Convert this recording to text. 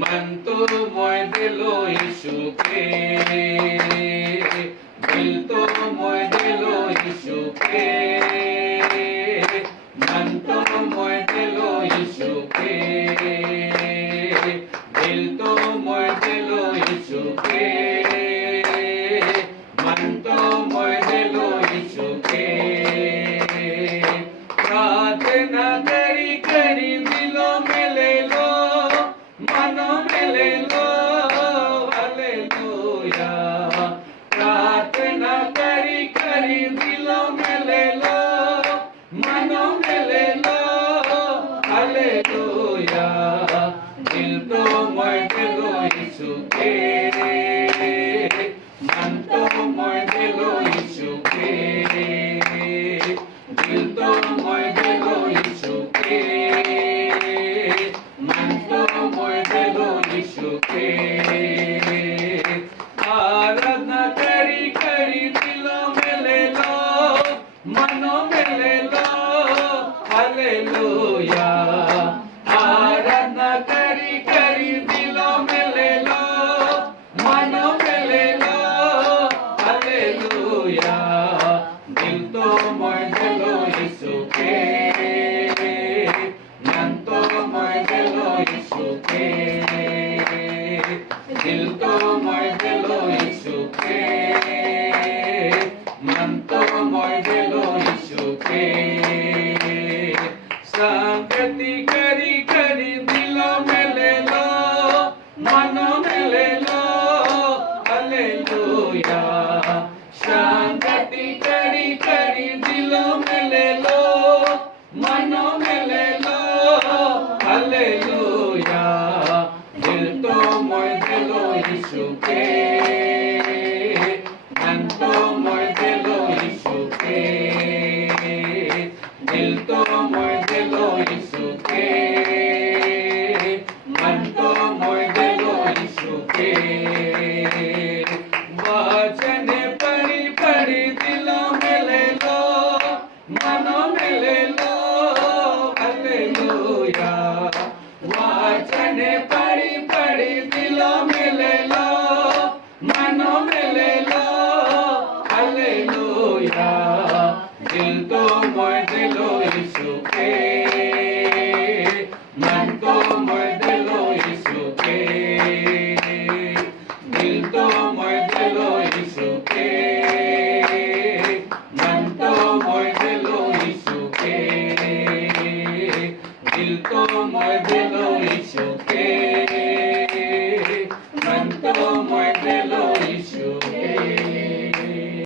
मन तो मोय दिलो इशुके दिल तो मोय दिलो इशुके मन तो मोय दिलो इशुके दिल तो मोय दिलो इशुके मन तो मोय दिलो इशुके प्रार्थना करी करी दिलो में ले लो मनो में ले लो हालेलुया प्रार्थना करी करी दिलो में ले लो मनो में ले लो हालेलुया दिल तो मोय दिलो इशुके मन तो मोय दिलो इशुके दिल तो मोय दिलो इशुके मन तो मोय दिलो इशुके आराधना करी करी दिलों में ले लो मनों में ले लो हालेलुया आराधना करी करी दिलों में ले लो मनों में ले लो हालेलुया दिल तो मोय दिलो इशुके मन तो मोय दिलो इशुके दिल तो मोय दिलो इशुके मन तो मोय दिलो इशुके संगति करी करी दिलों में ले लो मनों में ले लो हालेलुया संगति करी करी दिलों में ले लो मनों में ले लो हालेलुया दिल तो मोय दिलो इशुके मन तो मोय दिलो इशुके दिल तो मोय दिलो इशुके मन तो मोय दिलो इशुके वचन पढ़ी पढ़ी दिलों में ले लो मनों में ले लो हालेलुया वचन पढ़ी पढ़ी दिलों में ले लो मनों में ले लो हालेलुया दिल तो मोय दिलो इशुके मन तो मोय दिलो इशुके दिल तो मोय दिलो इशुके मन तो मोय दिलो इशुके दिल तो मोय दिलो इशुके